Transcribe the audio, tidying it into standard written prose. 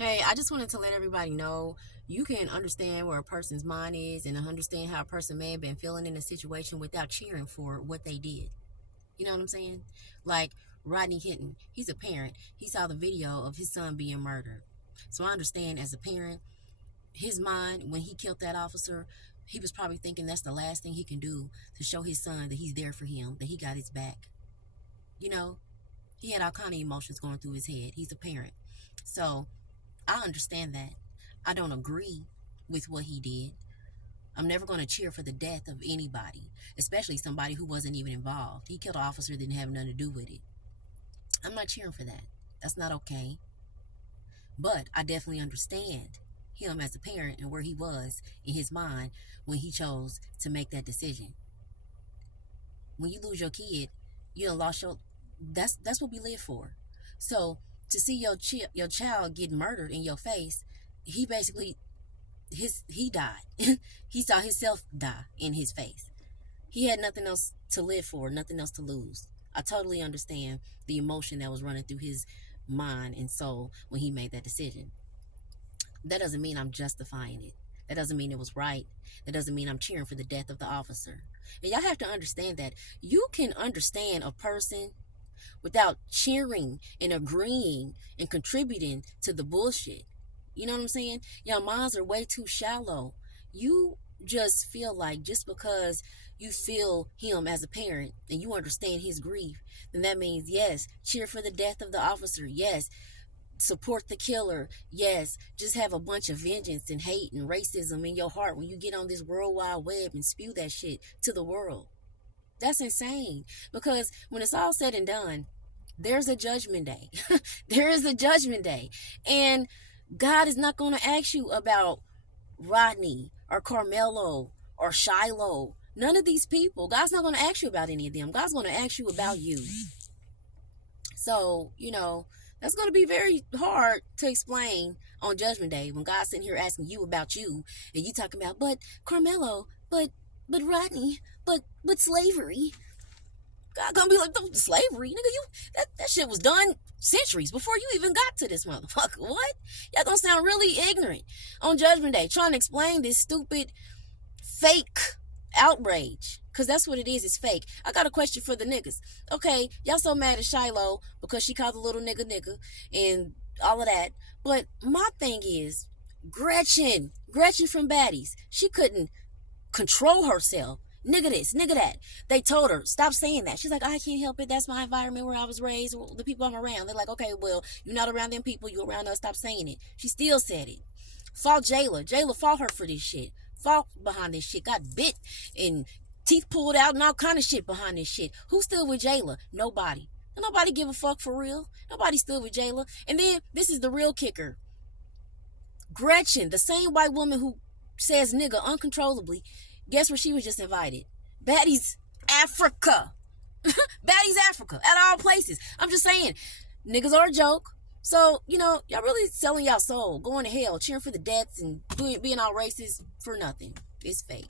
Hey, I just wanted to let everybody know you can understand where a person's mind is and understand how a person may have been feeling in a situation without cheering for what they did. You know what I'm saying? Like Rodney Hinton, he's a parent. He saw the video of his son being murdered. So I understand as a parent, his mind, when he killed that officer, he was probably thinking that's the last thing he can do to show his son that he's there for him, that he got his back. You know, he had all kind of emotions going through his head. He's a parent. So I understand that. I don't agree with what he did. I'm never going to cheer for the death of anybody, especially somebody who wasn't even involved. He killed an officer, didn't have nothing to do with it. I'm not cheering for that. That's not okay. But I definitely understand him as a parent and where he was in his mind when he chose to make that decision. When you lose your kid, you done lost your. That's what we live for. So to see your child get murdered in your face, he basically he died. He saw himself die in his face. He had nothing else to live for, nothing else to lose. I totally understand the emotion that was running through his mind and soul when he made that decision. That doesn't mean I'm justifying it. That doesn't mean it was right. That doesn't mean I'm cheering for the death of the officer. And y'all have to understand that you can understand a person without cheering and agreeing and contributing to the bullshit. You know what I'm saying? Your minds are way too shallow. You just feel like just because you feel him as a parent and you understand his grief, then that means, yes, cheer for the death of the officer. Yes, support the killer. Yes, just have a bunch of vengeance and hate and racism in your heart when you get on this World Wide Web and spew that shit to the world. That's insane. Because when it's all said and done, there's a judgment day. There is a judgment day. And God is not going to ask you about Rodney or Carmelo or Shiloh. None of these people. God's not going to ask you about any of them. God's going to ask you about you. So, that's going to be very hard to explain on Judgment Day when God's sitting here asking you about you and you talking about, but Carmelo, but Rodney, but slavery. God gonna be like, slavery, nigga, that shit was done centuries before you even got to this motherfucker. What? Y'all gonna sound really ignorant on Judgment Day trying to explain this stupid fake outrage, because that's what it is. It's fake. I got a question for the niggas. Okay, y'all so mad at Shiloh because she called the little nigga and all of that, but my thing is Gretchen from Baddies, she couldn't control herself. Nigga this, nigga that. They told her, stop saying that. She's like, I can't help it. That's my environment where I was raised, the people I'm around. They're like, okay, well, you're not around them people. You around us. Stop saying it. She still said it. Fought Jayla. Jayla fought her for this shit. Fought behind this shit. Got bit and teeth pulled out and all kind of shit behind this shit. Who stood with Jayla? Nobody. Nobody give a fuck for real. Nobody stood with Jayla. And then this is the real kicker. Gretchen, the same white woman who says nigga uncontrollably, guess where she was just invited? Baddies Africa. Baddies Africa. At all places. I'm just saying, niggas are a joke. So, y'all really selling y'all soul. Going to hell. Cheering for the deaths and being all racist for nothing. It's fake.